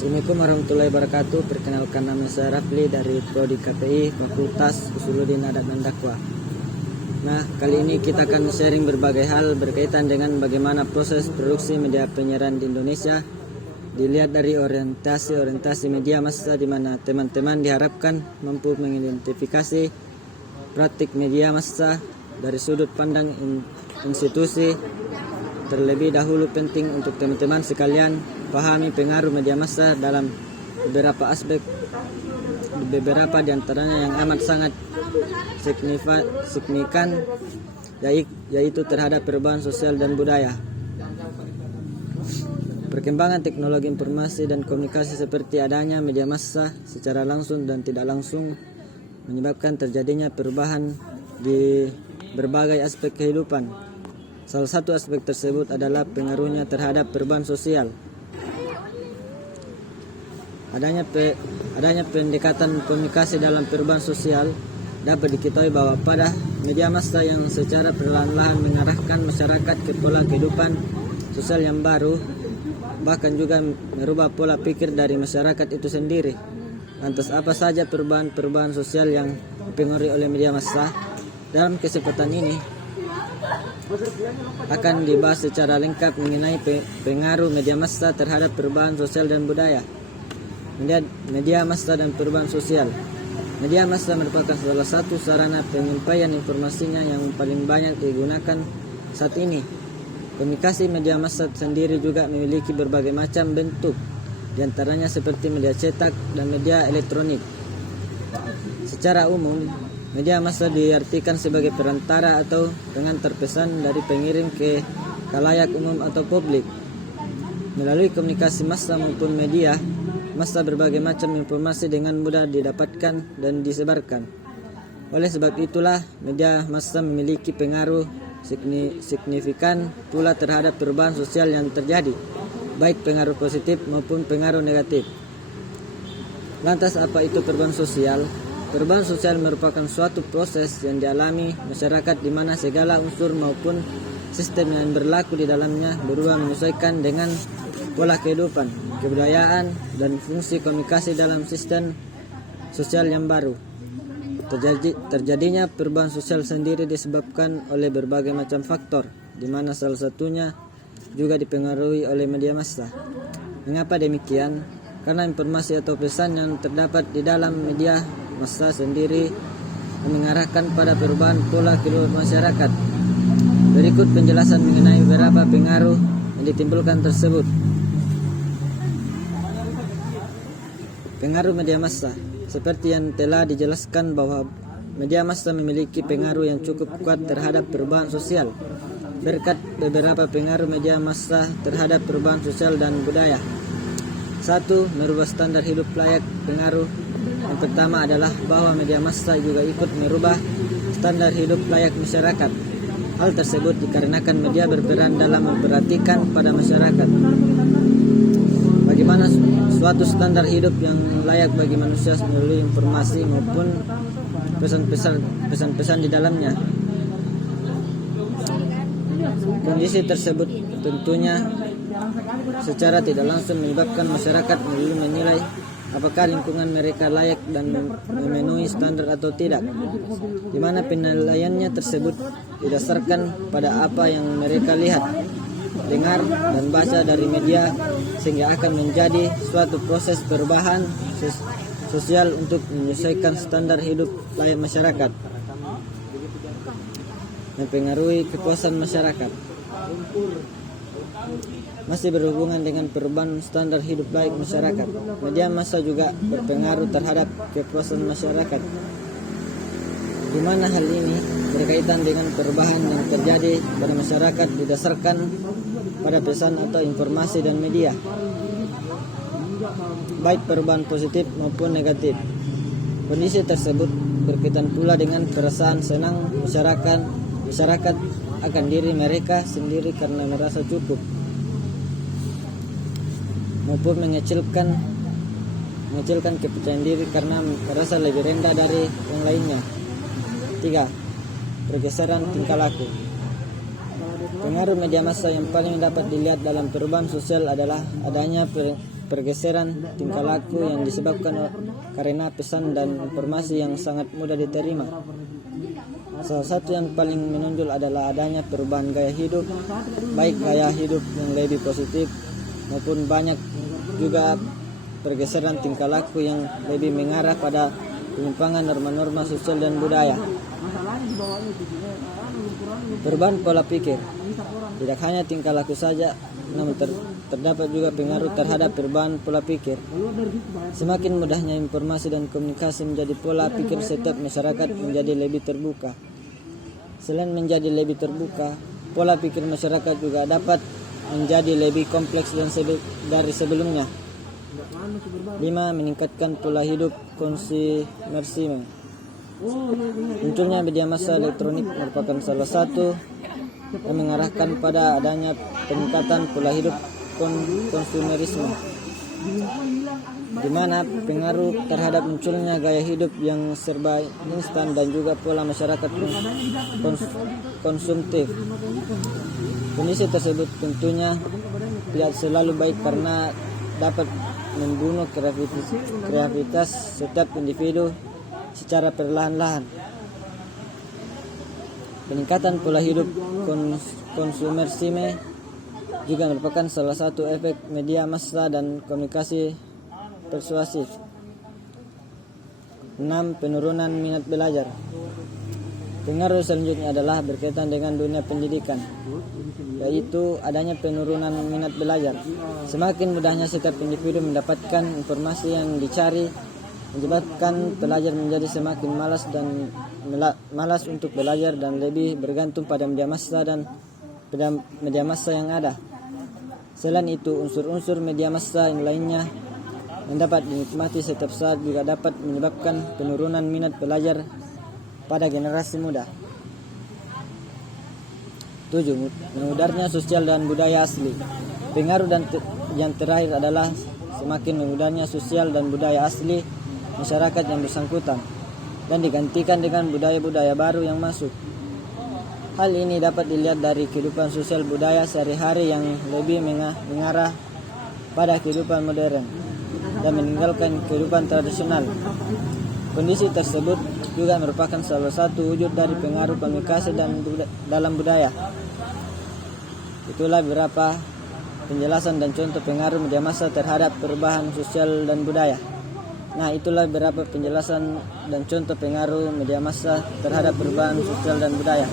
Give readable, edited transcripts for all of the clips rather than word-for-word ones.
Assalamualaikum warahmatullahi wabarakatuh. Perkenalkan, nama saya Rafli dari Prodi KPI Fakultas Usuluddin Adat dan Dakwah. Nah, kali ini kita akan sharing berbagai hal berkaitan dengan bagaimana proses produksi media penyiaran di Indonesia. Dilihat dari orientasi media massa, di mana teman-teman diharapkan mampu mengidentifikasi praktik media massa dari sudut pandang institusi. Terlebih dahulu penting untuk teman-teman sekalian pahami pengaruh media massa dalam beberapa aspek, beberapa diantaranya yang amat sangat signifikan, yaitu terhadap perubahan sosial dan budaya. Perkembangan teknologi informasi dan komunikasi seperti adanya media massa secara langsung dan tidak langsung menyebabkan terjadinya perubahan di berbagai aspek kehidupan. Salah satu aspek tersebut adalah pengaruhnya terhadap perubahan sosial. Adanya pendekatan komunikasi dalam perubahan sosial dapat diketahui bahwa pada media massa yang secara perlahan-lahan mengarahkan masyarakat ke pola kehidupan sosial yang baru, bahkan juga merubah pola pikir dari masyarakat itu sendiri. Lantas apa saja perubahan sosial yang dipengaruhi oleh media massa? Dalam kesempatan ini akan dibahas secara lengkap mengenai pengaruh media massa terhadap perubahan sosial dan budaya. Media massa dan perubahan sosial. Media massa merupakan salah satu sarana penyampaian informasinya yang paling banyak digunakan saat ini. Komunikasi media massa sendiri juga memiliki berbagai macam bentuk, diantaranya seperti media cetak dan media elektronik. Secara umum, media massa diartikan sebagai perantara atau pengantar pesan dari pengirim ke khalayak umum atau publik. Melalui komunikasi massa maupun media massa, berbagai macam informasi dengan mudah didapatkan dan disebarkan. Oleh sebab itulah, media massa memiliki pengaruh signifikan pula terhadap perubahan sosial yang terjadi, baik pengaruh positif maupun pengaruh negatif. Lantas apa itu perubahan sosial? Perubahan sosial merupakan suatu proses yang dialami masyarakat di mana segala unsur maupun sistem yang berlaku di dalamnya berubah menyesuaikan dengan pola kehidupan, kebudayaan, dan fungsi komunikasi dalam sistem sosial yang baru. Terjadinya perubahan sosial sendiri disebabkan oleh berbagai macam faktor, di mana salah satunya juga dipengaruhi oleh media massa. Mengapa demikian? Karena informasi atau pesan yang terdapat di dalam media massa sendiri mengarahkan pada perubahan pola kehidupan masyarakat. Berikut penjelasan mengenai beberapa pengaruh yang ditimbulkan tersebut. Pengaruh media massa. Seperti yang telah dijelaskan bahwa media massa memiliki pengaruh yang cukup kuat terhadap perubahan sosial. Berkat beberapa pengaruh media massa terhadap perubahan sosial dan budaya. 1. Merubah standar hidup layak. Pengaruh yang pertama adalah bahwa media massa juga ikut merubah standar hidup layak masyarakat. Hal tersebut dikarenakan media berperan dalam memperhatikan pada masyarakat bagaimana suatu standar hidup yang layak bagi manusia melalui informasi maupun pesan-pesan di dalamnya. Kondisi tersebut tentunya secara tidak langsung menyebabkan masyarakat menilai apakah lingkungan mereka layak dan memenuhi standar atau tidak, di mana penilaiannya tersebut didasarkan pada apa yang mereka lihat, dengar, dan baca dari media, sehingga akan menjadi suatu proses perubahan sosial untuk menyesuaikan standar hidup layak masyarakat, mempengaruhi kepuasan masyarakat. Masih berhubungan dengan perubahan standar hidup layak masyarakat, media massa juga berpengaruh terhadap kepuasan masyarakat, di mana hal ini berkaitan dengan perubahan yang terjadi pada masyarakat didasarkan pada pesan atau informasi dan media, baik perubahan positif maupun negatif. Kondisi tersebut berkaitan pula dengan perasaan senang masyarakat akan diri mereka sendiri karena merasa cukup, maupun mengecilkan kepercayaan diri karena merasa lebih rendah dari yang lainnya. 3. Pergeseran tingkah laku. Pengaruh media massa yang paling dapat dilihat dalam perubahan sosial adalah adanya pergeseran tingkah laku yang disebabkan karena pesan dan informasi yang sangat mudah diterima. Salah satu yang paling menonjol adalah adanya perubahan gaya hidup, baik gaya hidup yang lebih positif maupun banyak juga pergeseran tingkah laku yang lebih mengarah pada penyimpangan norma-norma sosial dan budaya. Perubahan pola pikir tidak hanya tingkah laku saja, namun terdapat juga pengaruh terhadap perubahan pola pikir. Semakin mudahnya informasi dan komunikasi menjadi pola pikir setiap masyarakat menjadi lebih terbuka. Selain menjadi lebih terbuka, pola pikir masyarakat juga dapat menjadi lebih kompleks dari sebelumnya. 5. Meningkatkan pola hidup konsumerisme. Munculnya media massa elektronik merupakan salah satu yang mengarahkan pada adanya peningkatan pola hidup konsumerisme, di mana pengaruh terhadap munculnya gaya hidup yang serba instan dan juga pola masyarakat konsumtif. Kondisi tersebut tentunya tidak selalu baik karena dapat membunuh kreativitas setiap individu secara perlahan-lahan. Peningkatan pola hidup konsumerisme juga merupakan salah satu efek media massa dan komunikasi persuasif. 6. Penurunan minat belajar. Pengaruh selanjutnya adalah berkaitan dengan dunia pendidikan, yaitu adanya penurunan minat belajar. Semakin mudahnya setiap individu mendapatkan informasi yang dicari, menyebabkan pelajar menjadi semakin malas untuk belajar dan lebih bergantung pada media massa yang ada. Selain itu, unsur-unsur media massa yang lainnya yang dapat dinikmati setiap saat juga dapat menyebabkan penurunan minat belajar pada generasi muda. 7. Memudarnya sosial dan budaya asli. Pengaruh yang terakhir adalah semakin memudarnya sosial dan budaya asli masyarakat yang bersangkutan dan digantikan dengan budaya-budaya baru yang masuk. Hal ini dapat dilihat dari kehidupan sosial budaya sehari-hari yang lebih mengarah pada kehidupan modern dan meninggalkan kehidupan tradisional. Kondisi tersebut juga merupakan salah satu wujud dari pengaruh komunikasi dalam budaya. Itulah beberapa penjelasan dan contoh pengaruh media massa terhadap perubahan sosial dan budaya. Nah, itulah beberapa penjelasan dan contoh pengaruh media massa terhadap perubahan sosial dan budaya.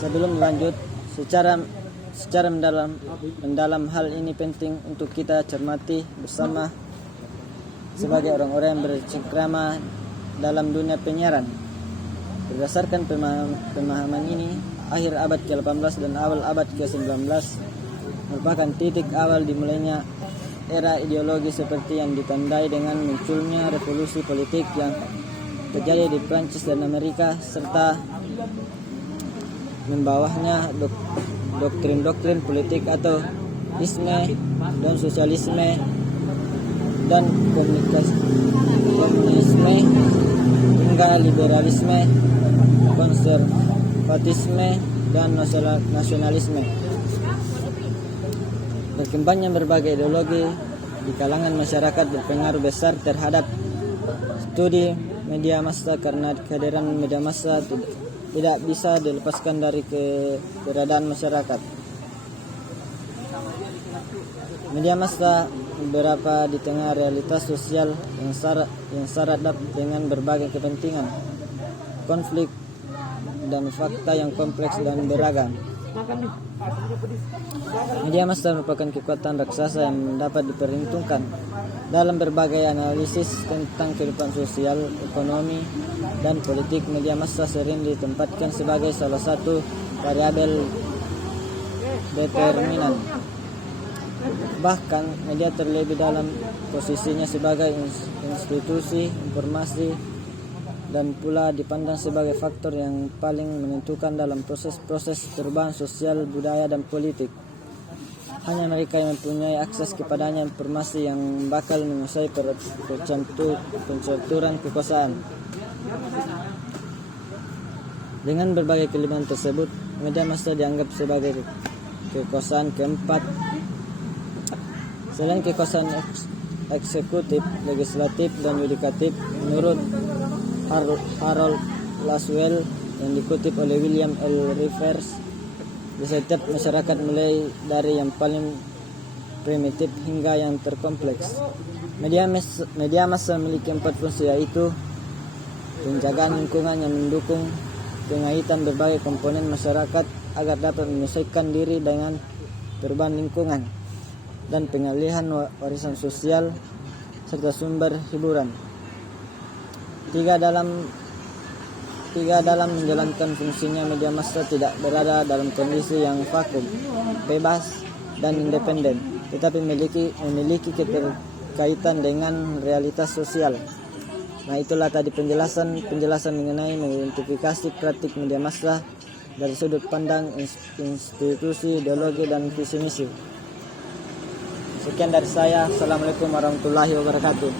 Sebelum lanjut, secara mendalam hal ini penting untuk kita cermati bersama sebagai orang-orang yang bercengkrama dalam dunia penyiaran. Berdasarkan pemahaman ini, akhir abad ke-18 dan awal abad ke-19 merupakan titik awal dimulainya era ideologi seperti yang ditandai dengan munculnya revolusi politik yang terjadi di Prancis dan Amerika serta membawahnya doktrin-doktrin politik atau isme dan sosialisme dan komunisme hingga liberalisme, konservatisme dan nasionalisme. Berkembangnya berbagai ideologi di kalangan masyarakat berpengaruh besar terhadap studi media massa karena kehadiran media massa tidak bisa dilepaskan dari keberadaan masyarakat. Media massa beberapa di tengah realitas sosial yang syarat dengan berbagai kepentingan, konflik, dan fakta yang kompleks dan beragam. Media massa merupakan kekuatan raksasa yang dapat diperhitungkan dalam berbagai analisis tentang kehidupan sosial, ekonomi, dan politik. Media massa sering ditempatkan sebagai salah satu variabel determinan. Bahkan media terlebih dalam posisinya sebagai institusi informasi dan pula dipandang sebagai faktor yang paling menentukan dalam proses-proses perubahan sosial, budaya, dan politik. Hanya mereka yang mempunyai akses kepadanya informasi yang bakal menguasai pencaturan kekuasaan. Dengan berbagai kelebihan tersebut, media massa dianggap sebagai kekuasaan keempat Selain kekuasaan eksekutif, legislatif, dan yudikatif, menurut Harold Laswell yang dikutip oleh William L. Rivers, di setiap masyarakat mulai dari yang paling primitif hingga yang terkompleks. Media massa memiliki 4 fungsi, yaitu penjagaan lingkungan yang mendukung pengaitan berbagai komponen masyarakat agar dapat menyesuaikan diri dengan perubahan lingkungan, dan pengalihan warisan sosial serta sumber hiburan. Tiga dalam menjalankan fungsinya, media massa tidak berada dalam kondisi yang vakum, bebas, dan independen, tetapi memiliki keterkaitan dengan realitas sosial. Nah, itulah tadi penjelasan mengenai mengidentifikasi praktik media massa dari sudut pandang institusi, ideologi, dan visi misi. Sekian dari saya. Assalamualaikum warahmatullahi wabarakatuh.